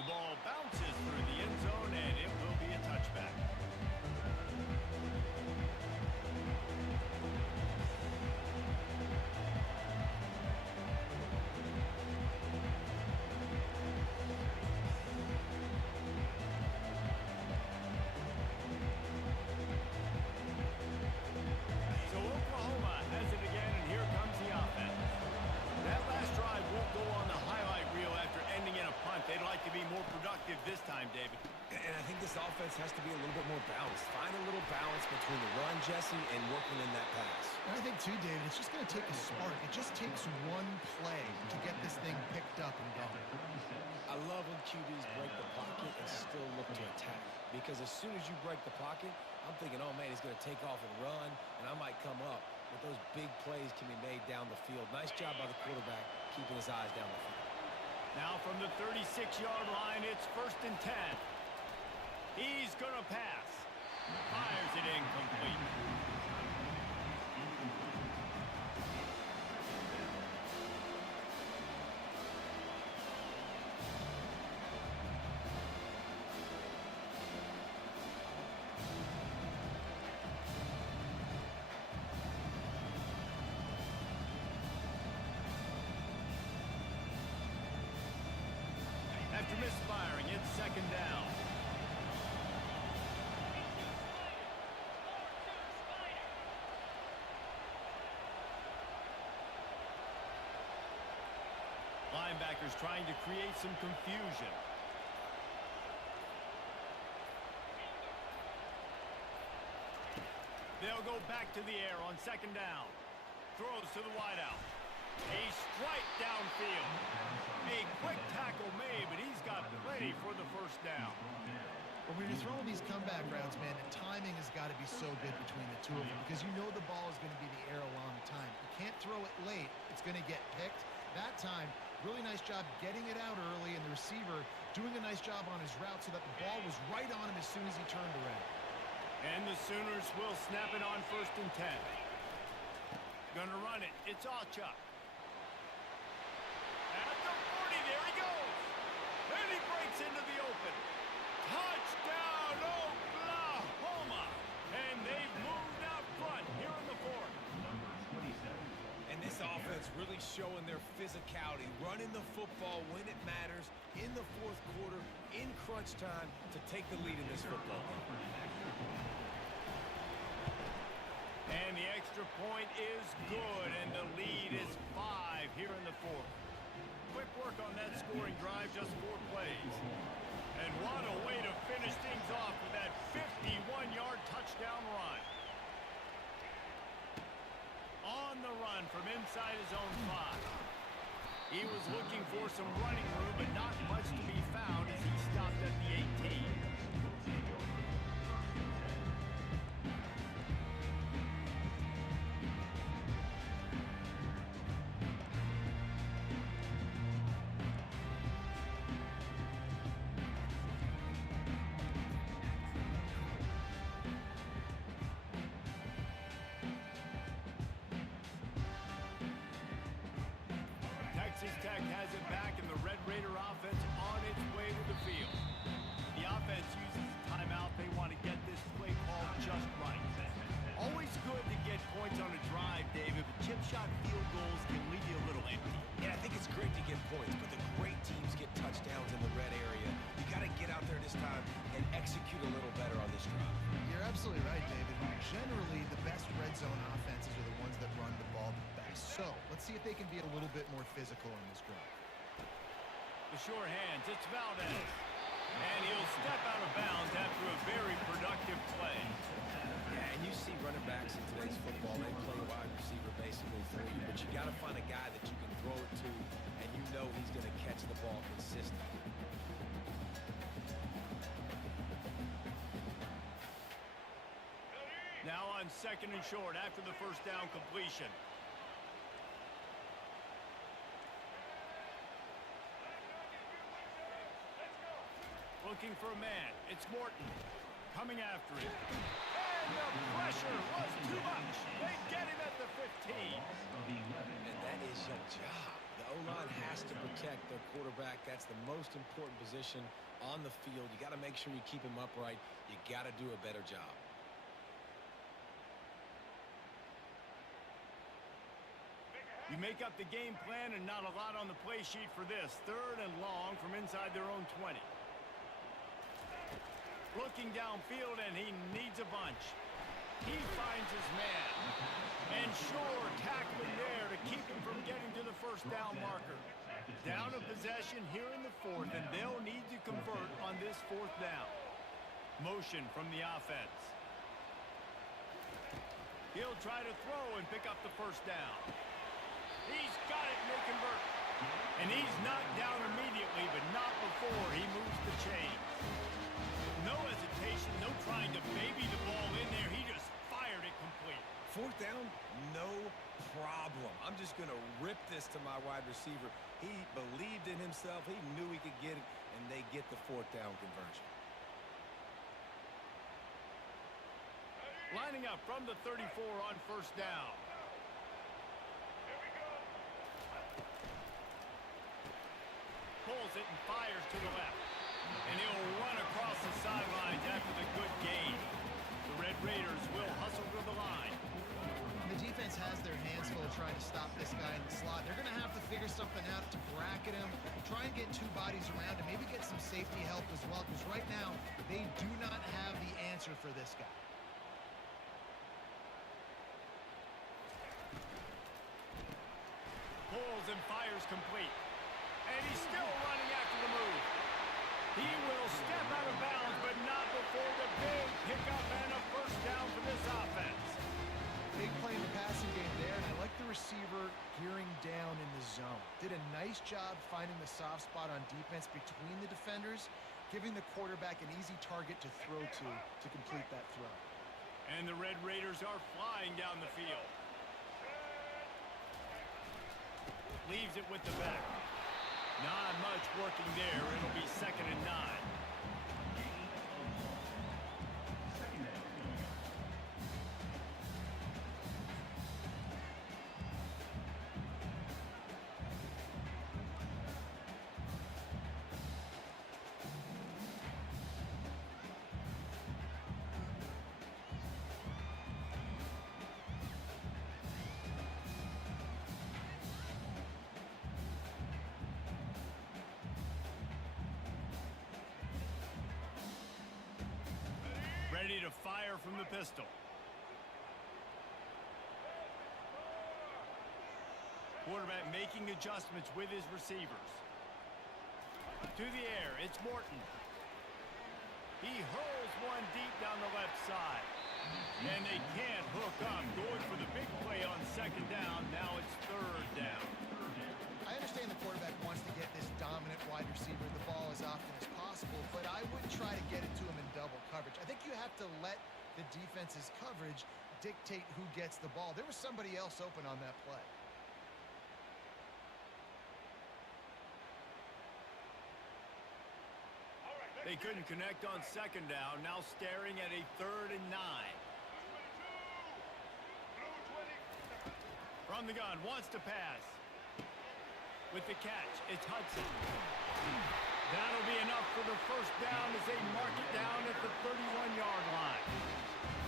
The ball bounces through the end zone, and it will be a touchback. So Oklahoma has it again, and here comes the offense. That last drive won't go on the highlight reel after ending in a punt. They'd like to be more productive this time, David. And I think this offense has to be a little bit more balanced. Find a little balance between the run, Jesse, and working in that pass. And I think, too, David, it's just going to take a spark. It just takes one play to get this thing picked up and going. I love when QBs break the pocket and still look to attack. Because as soon as you break the pocket, I'm thinking, oh, man, he's going to take off and run, and I might come up. But those big plays can be made down the field. Nice job by the quarterback keeping his eyes down the field. Now from the 36-yard line, it's 1st and 10. He's going to pass. Fires it incomplete. After misfiring, it's 2nd down. Linebackers trying to create some confusion. They'll go back to the air on 2nd down. Throws to the wideout. A strike downfield. A quick tackle made, but he's got plenty for the 1st down. But when you're throwing these comeback routes, man, the timing has got to be so good between the two of them because you know the ball is going to be in the air a long time. You can't throw it late. It's going to get picked. That time, really nice job getting it out early, and the receiver doing a nice job on his route so that the ball was right on him as soon as he turned around. And the Sooners will snap it on 1st and 10. Gonna run it. It's Alchuk. At the 40, there he goes. And he breaks into the open. Touchdown, Oklahoma. And they've moved out front here in the 4th. And this offense really showing their physicality, running the football when it matters, in the 4th quarter, in crunch time, to take the lead in this football game. And the extra point is good, and the lead is 5 here in the 4th. quick work on that scoring drive, just 4 plays. And what a way to finish things off with that 51-yard touchdown run. On the run from inside his own 5. He was looking for some running room, but not much to be found as he stopped at the 18. Texas Tech has it back, and the Red Raider offense on its way to the field. The offense uses a timeout. They want to get this play called just right. Always good to get points on a drive, David, but chip shot field goals can leave you a little empty. Yeah, I think it's great to get points, but the great teams get touchdowns in the red area. You got to get out there this time and execute a little better on this drive. You're absolutely right, David. Generally, the best red zone offenses are the ones that run the ball the best. So, let's see if they can be a little bit more physical in this drive. The sure hands, it's Valdez. And he'll step out of bounds after a very productive play. Yeah, and you see running backs in today's football, they play wide receiver basically for you, but you got to find a guy that you can throw it to, and you know he's going to catch the ball consistently. Now on 2nd and short after the first down completion. Looking for a man. It's Morton. Coming after him. And the pressure was too much. They get him at the 15. And that is your job. The O-line has to protect their quarterback. That's the most important position on the field. You got to make sure you keep him upright. You got to do a better job. You make up the game plan and not a lot on the play sheet for this. 3rd and long from inside their own 20. Looking downfield, and he needs a bunch. He finds his man. And sure, tackling there to keep him from getting to the first down marker. Down a possession here in the 4th, and they'll need to convert on this 4th down. Motion from the offense. He'll try to throw and pick up the first down. He's got it, and they convert. And he's knocked down immediately, but not before he moves the chains. No hesitation, no trying to baby the ball in there. He just fired it complete. 4th down, no problem. I'm just going to rip this to my wide receiver. He believed in himself. He knew he could get it, and they get the 4th down conversion. Lining up from the 34 on first down. Pulls it and fires to the left. And he'll run across the sidelines after the good gain. The Red Raiders will hustle to the line. The defense has their hands full trying to stop this guy in the slot. They're going to have to figure something out to bracket him, try and get 2 bodies around him, maybe get some safety help as well, because right now they do not have the answer for this guy. Pulls and fires complete. And he's still running after the move. He will step out of bounds, but not before the big pickup and a first down for this offense. Big play in the passing game there, and I like the receiver gearing down in the zone. Did a nice job finding the soft spot on defense between the defenders, giving the quarterback an easy target to throw to complete that throw. And the Red Raiders are flying down the field. Leaves it with the back. Not much working there. It'll be 2nd and 9. Ready to fire from the pistol. Quarterback making adjustments with his receivers. To the air, it's Morton. He hurls one deep down the left side. And they can't hook up. Going for the big play on second down. Now it's third down. I understand the quarterback wants to get this dominant wide receiver the ball as often as possible, but I would try to get it to him in double coverage. I think you have to let the defense's coverage dictate who gets the ball. There was somebody else open on that play. They couldn't connect on second down. Now staring at a 3rd and 9. From the gun, wants to pass. With the catch, it's Hudson. That'll be enough for the first down as they mark it down at the 31-yard line.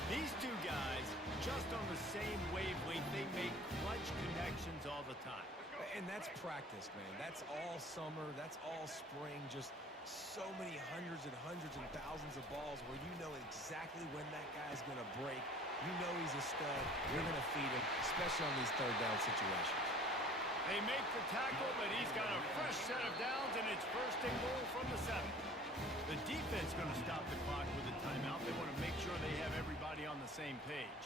These two guys, just on the same wavelength, they make clutch connections all the time. And that's practice, man. That's all summer. That's all spring. Just so many hundreds and thousands of balls where you know exactly when that guy's going to break. You know he's a stud. You're going to feed him, especially on these third down situations. They make the tackle, but he's got a fresh set of downs, and it's 1st and goal from the 7. The defense going to stop the clock with a timeout. They want to make sure they have everybody on the same page.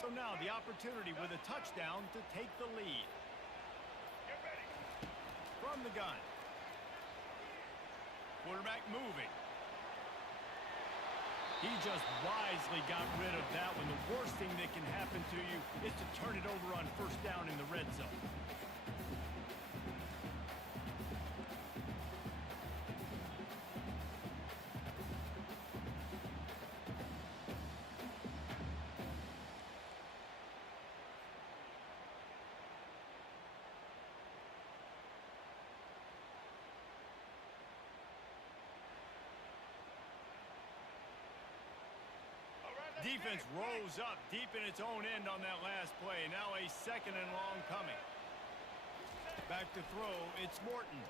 So now the opportunity with a touchdown to take the lead. From the gun. Quarterback moving. He just wisely got rid of that one. The worst thing that can happen to you is to turn it over on 1st down in the red zone. Defense rose up deep in its own end on that last play. Now a 2nd and long coming. Back to throw, it's Morton.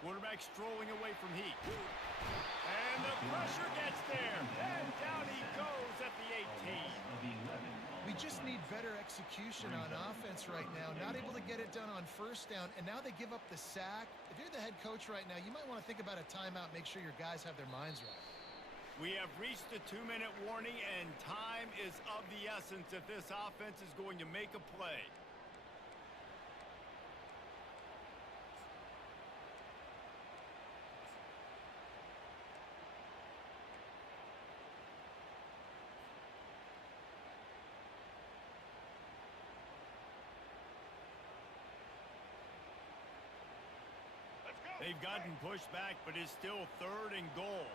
Quarterback strolling away from Heat. And the pressure gets there. And down he goes at the 18. We just need better execution on offense right now. Not able to get it done on 1st down, and now they give up the sack. If you're the head coach right now, you might want to think about a timeout, make sure your guys have their minds right. We have reached the 2-minute warning, and time is of the essence if this offense is going to make a play. They've gotten pushed back, but it's still 3rd and goal.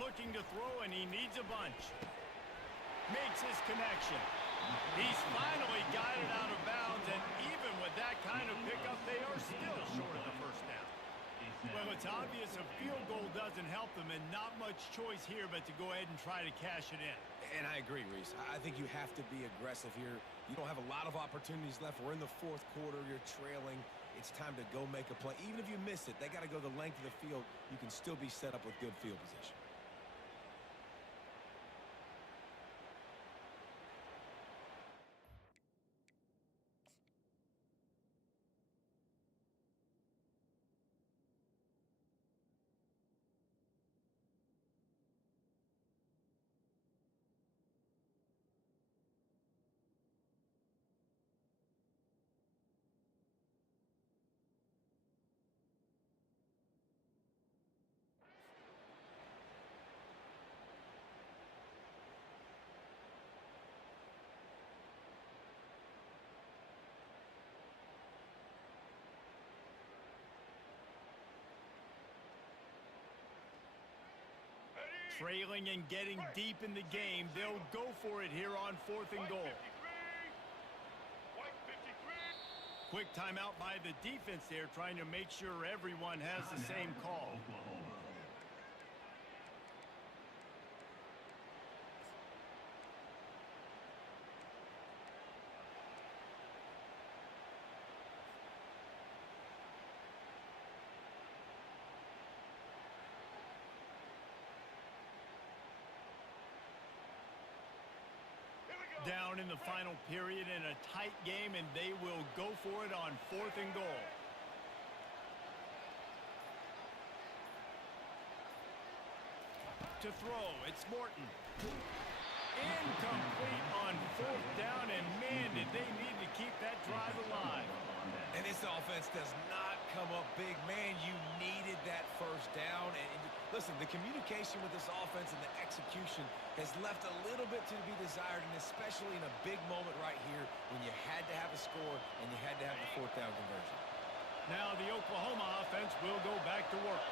Looking to throw, and he needs a bunch. Makes his connection. He's finally got it out of bounds, and even with that kind of pickup, they are still short of the 1st down. Well, it's obvious a field goal doesn't help them, and not much choice here but to go ahead and try to cash it in. And I agree, Reese. I think you have to be aggressive here. You don't have a lot of opportunities left. We're in the 4th quarter. You're trailing. It's time to go make a play. Even if you miss it, they got to go the length of the field. You can still be set up with good field position. Trailing and getting deep in the game. They'll go for it here on 4th and goal. Quick timeout by the defense there, trying to make sure everyone has the same call. Oklahoma. Down in the final period in a tight game, and they will go for it on 4th and goal. To throw, it's Morton. Incomplete on 4th down, and man, did they need to keep that drive alive. And this offense does not come up big. Man, you needed that first down. And listen, the communication with this offense and the execution has left a little bit to be desired, and especially in a big moment right here when you had to have a score and you had to have the 4th down conversion. Now the Oklahoma offense will go back to work.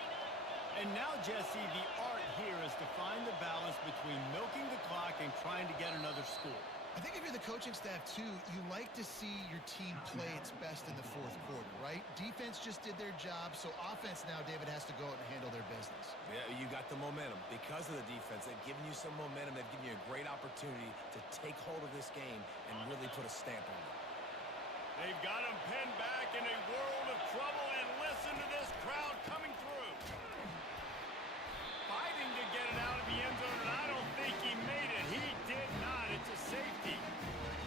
And now, Jesse, the art here is to find the balance between milking the clock and trying to get another score. I think if you're the coaching staff, too, you like to see your team play its best in the 4th quarter, right? Defense just did their job, so offense now, David, has to go out and handle their business. Yeah, you got the momentum. Because of the defense, they've given you some momentum. They've given you a great opportunity to take hold of this game and really put a stamp on it. They've got him pinned back in a world of trouble, and listen to this crowd coming through. Fighting to get it out of the end zone, and I don't think he made it. He did not. It's a safety.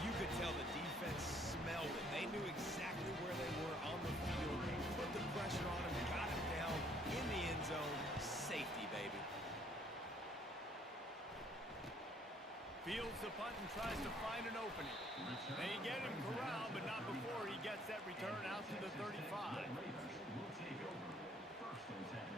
You could tell the defense smelled it. They knew exactly where they were on the field. They put the pressure on him, got him down in the end zone. Safety, baby. Fields the punt and tries to find an opening. They get him corralled, but not before he gets that return out to the 35. Raiders will take over 1st and 10.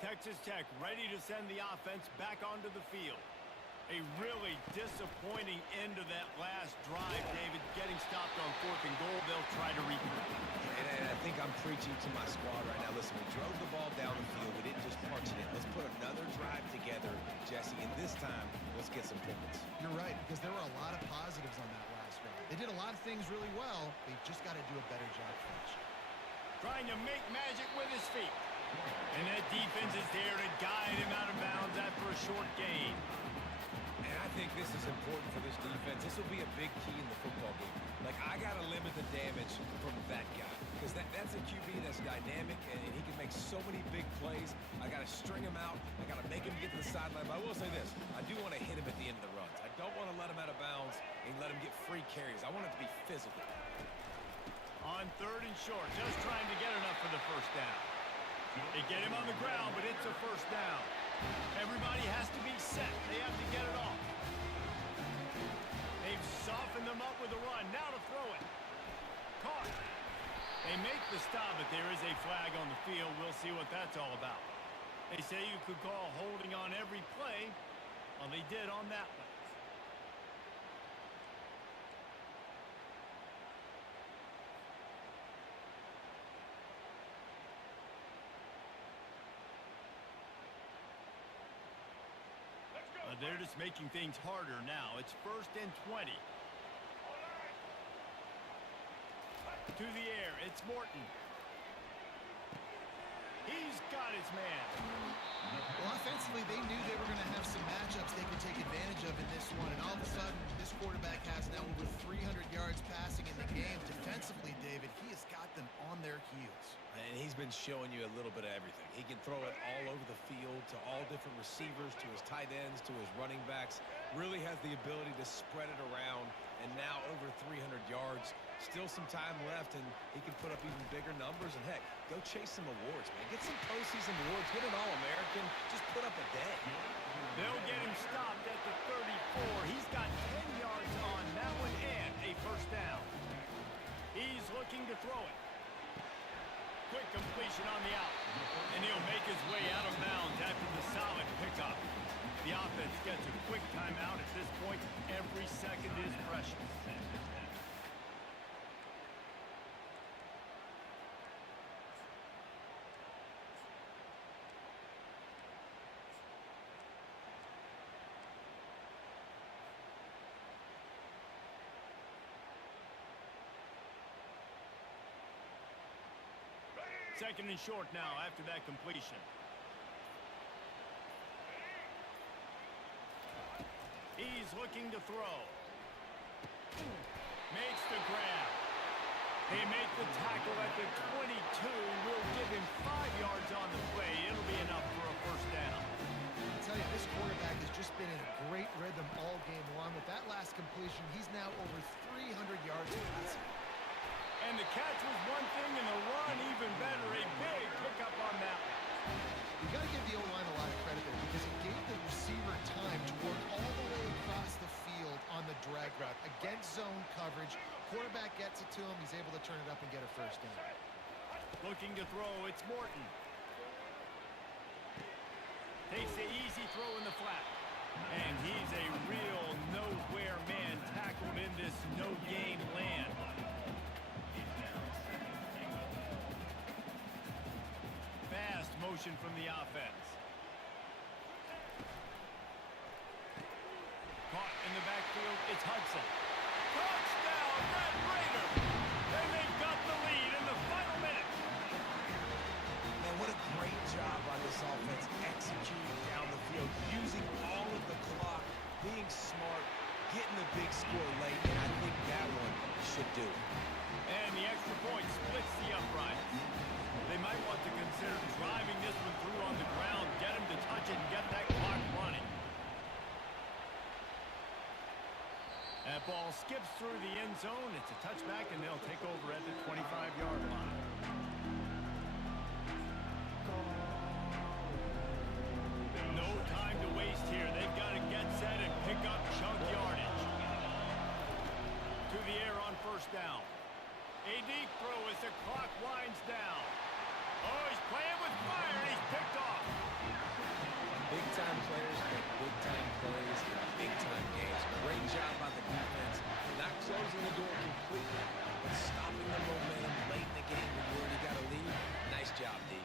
Texas Tech ready to send the offense back onto the field. A really disappointing end to that last drive, David. Getting stopped on 4th and goal, they'll try to regroup. And I think I'm preaching to my squad right now. Listen, we drove the ball down the field. We didn't just punch it in. Let's put another drive together, Jesse, and this time, let's get some points. You're right, because there were a lot of positives on that last drive. They did a lot of things really well. They just got to do a better job finishing. Trying to make magic with his feet. And that defense is there to guide him out of bounds after a short gain. And I think this is important for this defense. This will be a big key in the football game. Like, I got to limit the damage from that guy. Because that's a QB that's dynamic, and he can make so many big plays. I got to string him out. I got to make him get to the sideline. But I will say this. I do want to hit him at the end of the runs. I don't want to let him out of bounds and let him get free carries. I want it to be physical. On 3rd and short, just trying to get enough for the first down. They get him on the ground, but it's a first down. Everybody has to be set. They have to get it off. They've softened them up with a run. Now to throw it. Caught. They make the stop, but there is a flag on the field. We'll see what that's all about. They say you could call holding on every play. Well, they did on that one. They're just making things harder now. It's 1st and 20. To the air, it's Morton. He's got his man. Well, offensively, they knew they were going to have some matchups they could take advantage of in this one. And all of a sudden, this quarterback has now over 300 yards passing in the game. Defensively, David, he has got them on their heels. And he's been showing you a little bit of everything. He can throw it all over the field to all different receivers, to his tight ends, to his running backs. Really has the ability to spread it around. And now over 300 yards. Still some time left, and he can put up even bigger numbers. And, heck, go chase some awards, man. Get some postseason awards. Get an All-American. Just put up a day. They'll get him stopped at the 34. He's got 10 yards on that one and a first down. He's looking to throw it. Quick completion on the out. And he'll make his way out of bounds after the solid pickup. The The offense gets a quick timeout at this point. Every second is precious. Second and short now after that completion. He's looking to throw. Makes the grab. They make the tackle at the 22. We'll give him 5 yards on the play. It'll be enough for a first down. I tell you, this quarterback has just been in a great rhythm all game long. With that last completion, he's now over 300 yards passing. And the catch was one thing, and the run even better. A big pickup on that one. You got to give the O-line a lot of credit there because it gave the receiver time to work all the way across the field on the drag route against zone coverage. Quarterback gets it to him. He's able to turn it up and get a first down. Looking to throw. It's Morton. Takes the easy throw in the flat. And he's a real nowhere man tackled in this no-game land. Fast motion from the offense. Caught in the backfield, it's Hudson. Touchdown, Red Raiders! And they've got the lead in the final minutes. Man, what a great job by this offense executing down the field, using all of the clock, being smart, getting the big score late, and I think that one should do it. And the extra point splits the uprights. They might want to consider driving this one through on the ground, get him to touch it, and get that clock running. That ball skips through the end zone. It's a touchback, and they'll take over at the 25-yard line. No time to waste here. They've got to get set and pick up chunk yardage. To the air on first down. A deep throw as the clock winds down. Oh, he's playing with fire, and he's picked off. Big-time players make big-time plays in big-time games. Great job by the defense. Not closing the door completely, but stopping the momentum late in the game when you already got a lead. Nice job, D.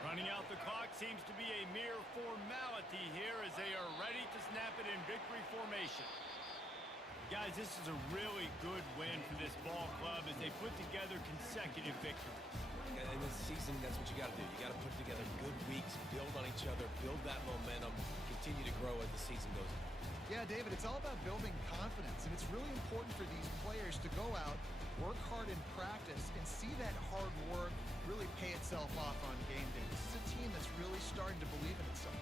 Running out the clock seems to be a mere formality here as they are ready to snap it in victory formation. Guys, this is a really good win for this ball club as they put together consecutive victories. In this season, that's what you got to do. You got to put together good weeks, build on each other, build that momentum, continue to grow as the season goes on. Yeah, David, it's all about building confidence, and it's really important for these players to go out, work hard in practice, and see that hard work really pay itself off on game day. This is a team that's really starting to believe in itself.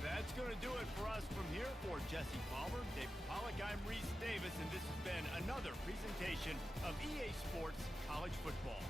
That's going to do it for us from here. For Jesse Palmer, Dave Pollack, I'm Reese Davis, and this has been another presentation of EA Sports College Football.